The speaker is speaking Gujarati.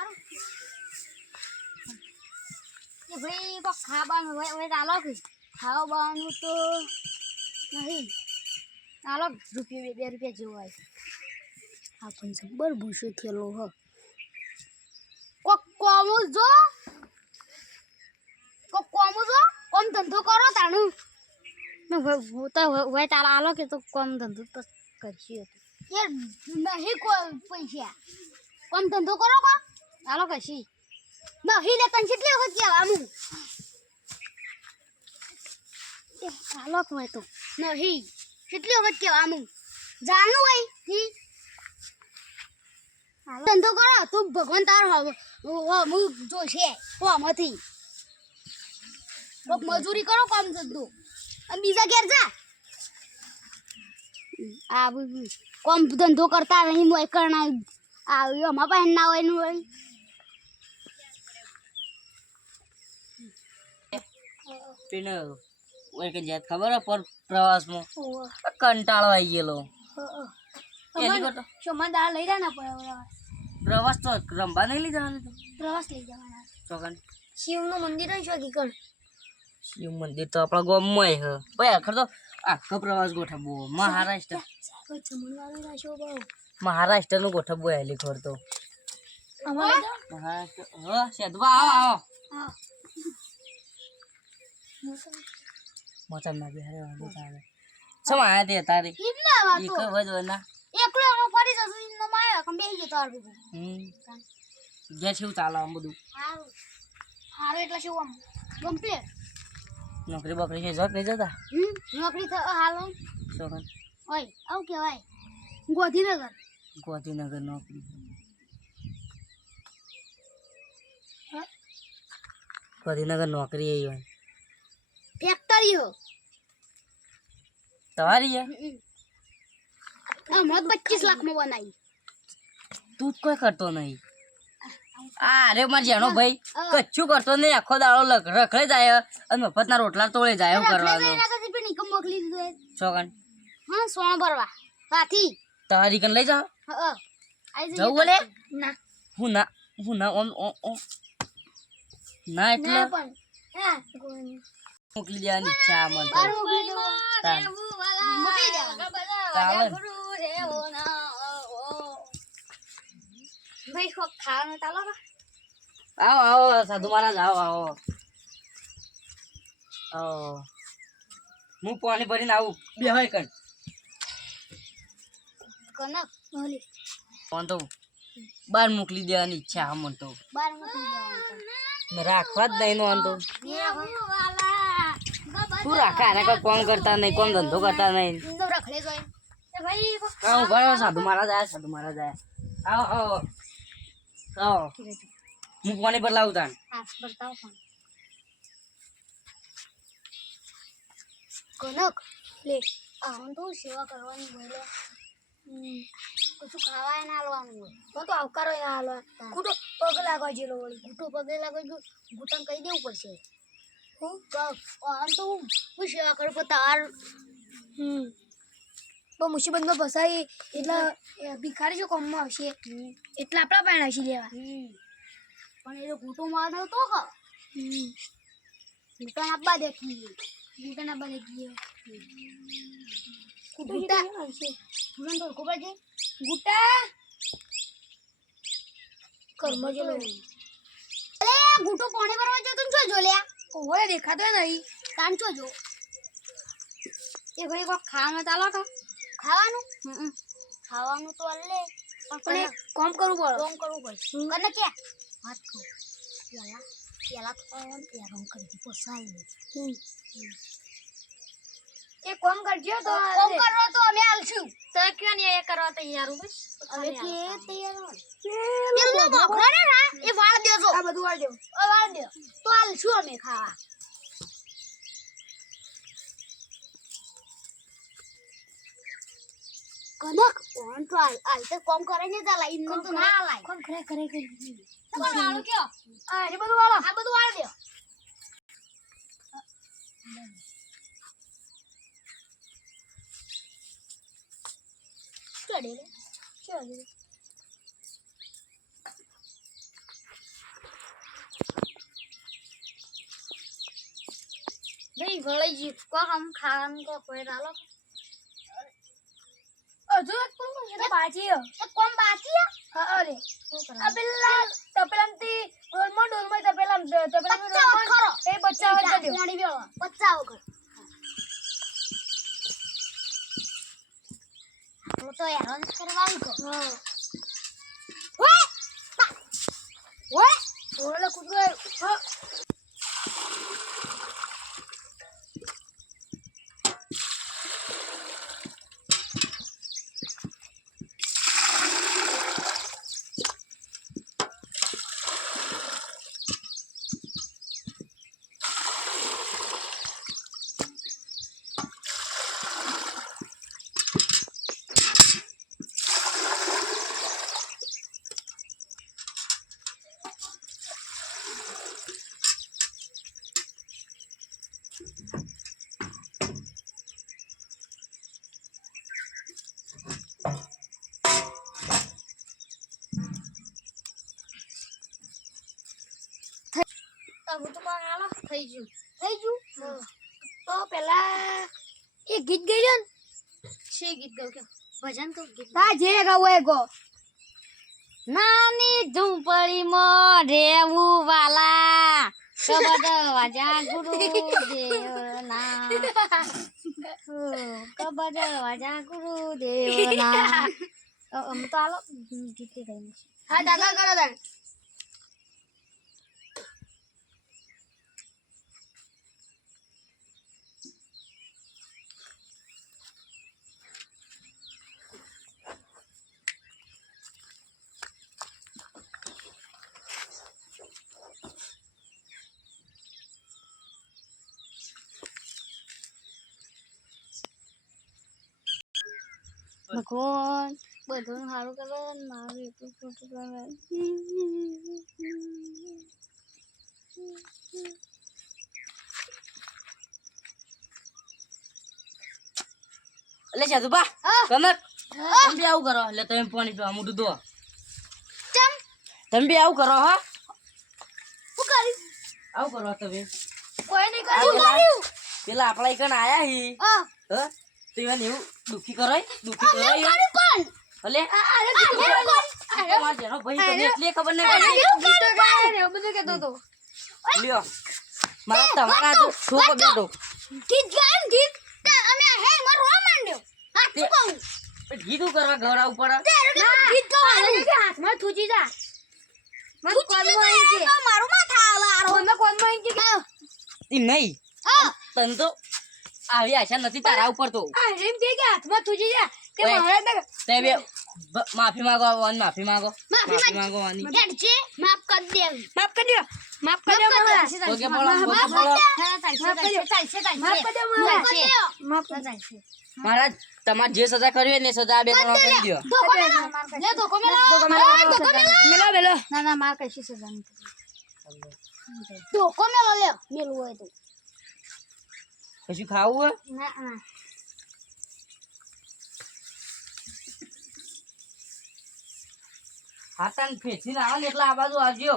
હારું એ ભાઈ કો ખાવાનું હોય ચાલો કે ખાવાનું તો નહીં ચાલો રૂપિયા 2 રૂપિયા જેવું હોય આ પણ જબર ભૂસો થયેલો હ કોમું જો કોમ ધંધો કરો તાણું તો હોય તારા આલો કે તો કોમ ધંધો તો કરશી એ નહીં પૈસા કોમ ધંધો કરો કો આલો કશી નહીં લે તને કેટલી વખત કહેવાનું એ આલો હોય તો નહીં કેટલી વખત કહેવાનું જાણવું હોય થી ધંધો કરો તું ભગવાન તારો હું જોશે કોમથી મજૂરી કરો કામ ધંધો અને બીજા ઘેર જા આ કોમ ધંધો કરતા નહીં હોય કરના આવ્યો અમારા પાસે ના હોય હોય પેલો ઓય કે જાત ખબર હે પર પ્રવાસમાં કંટાળો આવી ગયેલો શોમાં દાળ લઈ રહ્યા ને પ્રવાસ તો રંબા નહીં લઈ જવાનું તો પ્રવાસ લઈ જવાના ચોકન શિવનું મંદિર છે કે કણ શિવ મંદિર તો આપણા ગામમાં હે ભાઈ આખર તો આખો પ્રવાસ ગોઠવવો મહારાષ્ટ્ર મહારાષ્ટ્રનું ગોઠવવો હેલી ખોર તો મહારાષ્ટ્ર હા સેદવા આવો આવો મોચમ ના બે હરે વાંધો ચાલે સમ આયા તે તારી ઈ કઈ વજ ના એકલો ફરી જશું ઇનો માયા કમ બેહી જતો આર જે શું ચાલે આમ બધું હારું હારું એટલે શું આમ કમ્પ્લીટ નોકરી બકરી છે જત નહીં જતા નોકરી તો હાલો ચોકન ઓય આવ કેવાય ગોધીનગર નોકરી ગોધીનગર નોકરી આવી હોય ફેક્ટરી હો તમારી છે મત 25 લાખમાં બનાવી તું કોઈ કરતો નહીં અરે માર જાનો ભાઈ કચ્છું કરતો નહીં આખો દાડો રખડે જાય અને મફતના રોટલા તોડે જાય એવું કરવાનું નિકમ મોકલી દીધું ચોકન હા સોણ ભરવા સાથી તારી કન લઈ જાઓ આઈ જવું બોલે ના હું ના ઓમ ના એટલે પણ હા મોકલી દેવાની ઈચ્છા મન તો મોકલી દે ચાલે ભાઈ ખો ખાવાનું ચાલો આવો આવો સાધુ મહારાજ આવો આવો આવો હું પાણી ભરીને આવું બે હોય કણ કનક ઓલી ફોન તો બાર મોકલી દેવાની ઈચ્છા આ મન તો બાર મોકલી દેવાનું રાખવા જ નહીં નો તો તું રાખે આને કોઈ કોમ કરતા નહીં કોમ ધંધો કરતા નહીં રખડે જાય ભાઈ આવો બરાબર સાધુ મહારાજ આયા આવો આવો આવો હું પાણી પર લાવું તાન હા બતાવો પણ કનક લે આમ તો સેવા કરવાની બોલે કશું ખાવાય ના હાલવાનું હોય તો આવકારો ના હાલવા ઘૂંટો પગ લાગવા જેલો વળી ઘૂંટો પગે લાગવા જો ઘૂંટણ કહી દેવું પડશે હું આમ તો હું સેવા કરું પણ તાર તો મુસીબતમાં ફસાઈ એટલે ભિખારી જો કામમાં આવશે એટલે આપણા પાસે નાખી લેવા પણ એ ઘૂંટો માર તો ઘૂંટણ આપવા દેખીએ ગુટા તો ખબર છે ગુટા કર્મ જો અરે ગુટો કોણે ભરવા જો તું જો લ્યા ઓય દેખાતો નહીં કાન જો એ ભાઈ કો ખાવાનું ચાલો તો ખાવાનું ખાવાનું તો અલ્લે પણ કામ કરવું પડશે કને કે હાથ કો પેલા તો યાર કરી પોસાય એ કોમ કરજો તો કોમ કરો તો અમે આલશું તો ક્યાં ને એ કરવા તૈયાર હું હવે કે તૈયાર હોય એમનો બોકરો ને ના એ વાળ દેજો આ બધું વાળ દેજો વાળ દે તો આલશું અમે ખાવા કનક ઓન તો આલ તો કોમ કરે ને ચાલા ઇન્નો તો ના આલાય કોમ કરે તો વાળો કયો આ એ બધું વાળો આ બધું વાળ દે ચડે ભાઈ વળાઈ જી કો હમ ખાવાનું કો કોઈ રાલો હજુ એક કોણ છે બાજી એક કોમ બાકી હા અરે આ પેલા તપેલામથી ડોલમાં તપેલામ એ બચ્ચા હોય તો પાણી બેવા બચ્ચા વગર આપણો તો હેરાન કરવાનું છે હા ઓય ઓલે કુતરો હા હું તો કોણ આલો થઈ ગયું તો પેલા એ ગીત ગાયો ને છે ગીત ગાવ કે ભજન તો ગીત તા જે ગાવ એ ગો નાની ઝૂંપડીમાં રહેવું વાલા કબડ વાજા ગુરુ દેવના કબડ વાજા ગુરુ દેવના તો આલો ગીત ગાઈને હા દાદા કરો દાદા ભગવાન બધું સારું કરે મારું એટલું ખોટું કરે એટલે જાદુબા કનક તમે બી આવું કરો એટલે તમે પાણી પીવા મોઢું ધો ચમ તમે બી આવું કરો હા શું કરીશ આવું કરો તમે કોઈ નહીં કર્યું પેલા આપણા કણ આયા હી હા તો એને એવું દુખી કરાય દુખી કરાય પણ અલે તમાર જેનો ભાઈ તમે એટલે ખબર નહીં બધું કેતો તો લ્યો મારા તમારા તો છોકો બેઠો ગીત ગાય ગીત અમે હે મારો રો માંડ્યો હા શું કહું ગીતું કરવા ઘર આવું પડે ગીત ગાવાનું હાથમાં થૂજી જા મારું કોનમાં છે મારું માથા આલારો મને કોનમાં છે કે ઈ નહીં તન તો આવી આશા નથી તારા ઉપર તો એમ કે હાથમાં થૂજી જા કે મારા તે બે માફી માંગો માફી માંગો માફી માંગો વાની છે માફ કરી દે માફ કરી દો તો કે બોલો મહારાજ તમારે જે સજા કરી હોય ને સજા બે ત્રણ કરી દો ના ના માર કશી સજા નહીં ધોકો મેલો લે મેલું હોય તો કશું ખાવું હોય ના ના હાથાને ફેંચીને આવે ને એટલે આ બાજુ આવજો